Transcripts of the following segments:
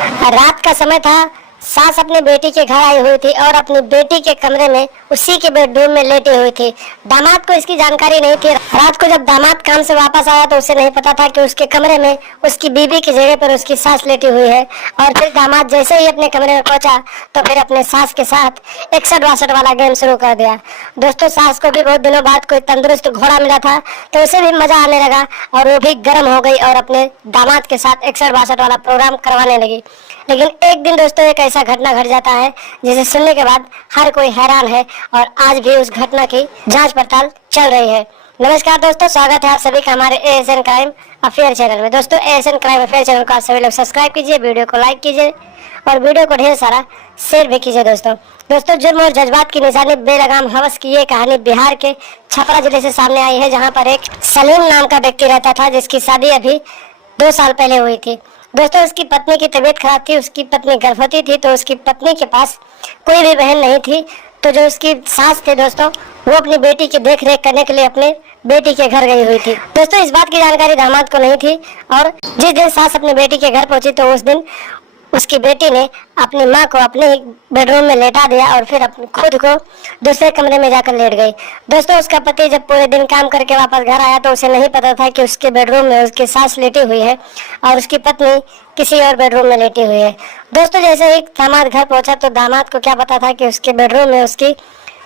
रात का समय था। सास अपनी बेटी के घर आई हुई थी और अपनी बेटी के कमरे में उसी के बेडरूम में लेटी हुई थी। दामाद को इसकी जानकारी नहीं थी। रात को जब दामाद काम से वापस आया तो उसे नहीं पता था कि उसके कमरे में उसकी बीबी की जगह पर उसकी सास लेटी हुई है। और फिर दामाद जैसे ही अपने कमरे में पहुंचा तो फिर अपने सास के साथ 61-62 वाला गेम शुरू कर दिया। दोस्तों, सास को भी बहुत दिनों बाद कोई तंदुरुस्त घोड़ा मिला था तो उसे भी मजा आने लगा और वो भी गर्म हो गई और अपने दामाद के साथ 61-62 वाला प्रोग्राम करवाने लगी। लेकिन एक दिन दोस्तों एक ऐसा घटना घट जाता है जिसे सुनने के बाद हर कोई हैरान है और आज भी उस घटना की जांच पड़ताल चल रही है। नमस्कार दोस्तों, स्वागत है आप सभी का हमारे एएसएन क्राइम अफेयर चैनल में। दोस्तों, एएसएन क्राइम अफेयर चैनल को आप सभी लोग सब्सक्राइब कीजिए, वीडियो को लाइक कीजिए और वीडियो को ढेर सारा शेयर भी कीजिए। दोस्तों, जुर्म और जज्बात की निशानी बेलगाम हवस की ये कहानी बिहार के छपरा जिले से सामने आई है, जहाँ पर एक सलीम नाम का व्यक्ति रहता था जिसकी शादी अभी 2 साल पहले हुई थी। दोस्तों, उसकी पत्नी की तबीयत खराब थी, उसकी पत्नी गर्भवती थी, तो उसकी पत्नी के पास कोई भी बहन नहीं थी। तो जो उसकी सास थे दोस्तों, वो अपनी बेटी की देख रेख करने के लिए अपने बेटी के घर गई हुई थी। दोस्तों, इस बात की जानकारी दामाद को नहीं थी और जिस दिन सास अपने बेटी के घर पहुंची तो उस दिन उसकी बेटी ने अपनी माँ को अपने बेडरूम में लेटा दिया और फिर अपने खुद को दूसरे कमरे में जाकर लेट गई। दोस्तों, उसका पति जब पूरे दिन काम करके वापस घर आया तो उसे नहीं पता था कि उसके बेडरूम में उसकी सास लेटी हुई है और उसकी पत्नी किसी और बेडरूम में लेटी हुई है। दोस्तों, जैसे ही दामाद घर पहुंचा तो दामाद को क्या पता था कि उसके बेडरूम में उसकी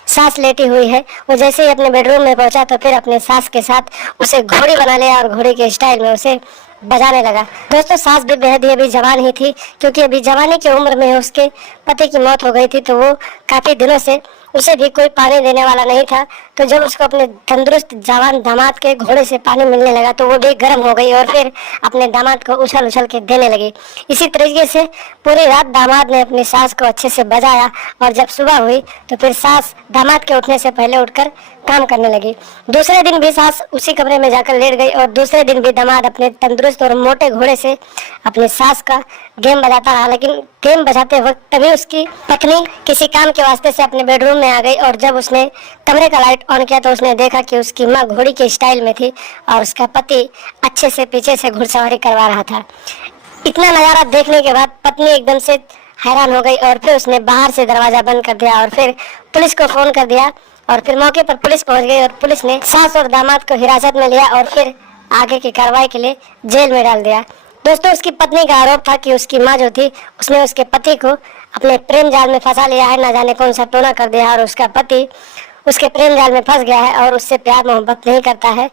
सास लेटी हुई है। वो जैसे ही अपने बेडरूम में पहुंचा तो फिर अपने सास के साथ उसे घोड़ी बना लिया और घोड़ी के स्टाइल में उसे बजाने लगा। दोस्तों, सास भी बेहद ही अभी जवान ही थी, क्योंकि अभी जवानी की उम्र में उसके पति की मौत हो गई थी, तो वो काफी दिनों से उसे भी कोई पानी देने वाला नहीं था। तो जब उसको अपने तंदुरुस्त जवान दामाद के घोड़े से पानी मिलने लगा तो वो भी गर्म हो गई और फिर अपने दामाद को उछल उछल के देने लगी। इसी तरीके से पूरी रात दामाद ने अपनी सास को अच्छे से बजाया और जब सुबह हुई तो फिर सास दामाद के उठने से पहले उठकर काम करने लगी। दूसरे दिन भी सास उसी कमरे में जाकर लेट गई और दूसरे दिन भी दामाद अपने तंदुरुस्त और मोटे घोड़े से अपनी सास का गेम बजाता रहा। लेकिन गेम बजाते वक्त तभी उसकी पत्नी किसी काम के वास्ते से अपने बेडरूम में आ गई और जब उसने कमरे का लाइट ऑन किया तो उसने देखा कि उसकी माँ घोड़ी के स्टाइल में थी और उसका पति अच्छे से पीछे से घुड़सवारी करवा रहा था। इतना नज़ारा देखने के बाद पत्नी एकदम से हैरान हो गई और फिर उसने बाहर से दरवाजा बंद कर दिया और फिर पुलिस को फोन कर दिया और फिर मौके पर पुलिस पहुंच गई और पुलिस ने सास और दामाद को हिरासत में लिया और फिर आगे की कार्रवाई के लिए जेल में डाल दिया। दोस्तों, उसकी पत्नी का आरोप था कि उसकी माँ जो थी उसने उसके पति को अपने प्रेम जाल में फंसा लिया है, न जाने कौन सा टोना कर दिया और उसका पति उसके प्रेम जाल में फंस गया है और उससे प्यार मोहब्बत नहीं करता है।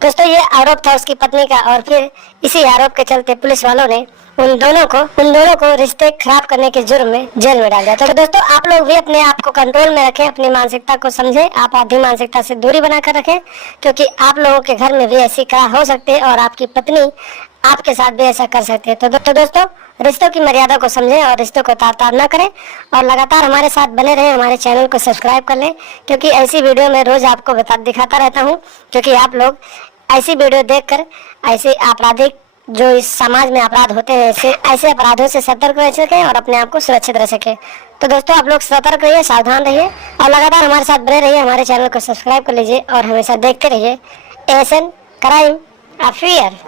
दोस्तों, ये आरोप था उसकी पत्नी का और फिर इसी आरोप के चलते पुलिस वालों ने उन दोनों को रिश्ते खराब करने के जुर्म में जेल में डाल दिया। तो दोस्तों, आप लोग भी अपने आप को कंट्रोल में रखें, अपनी मानसिकता को समझें, आप आधी मानसिकता से दूरी बनाकर रखें, क्योंकि आप लोगों के घर में भी ऐसी कला हो सकती है और आपकी पत्नी आपके साथ भी ऐसा कर सकते हैं। तो दोस्तों, रिश्तों की मर्यादा को समझें और रिश्तों को तार-तार न करें और लगातार हमारे साथ बने रहें। हमारे चैनल को सब्सक्राइब कर लें, क्योंकि ऐसी वीडियो मैं रोज आपको दिखाता रहता हूँ, क्योंकि आप लोग ऐसी वीडियो देखकर ऐसे आपराधिक जो इस समाज में अपराध होते हैं ऐसे अपराधों से सतर्क रह सकें और अपने आप को सुरक्षित रह सकें। तो दोस्तों, आप लोग सतर्क रहिए, सावधान रहिए और लगातार हमारे साथ बने रहिए। हमारे चैनल को सब्सक्राइब कर लीजिए और हमेशा देखते रहिए एएसएन क्राइम अफेयर।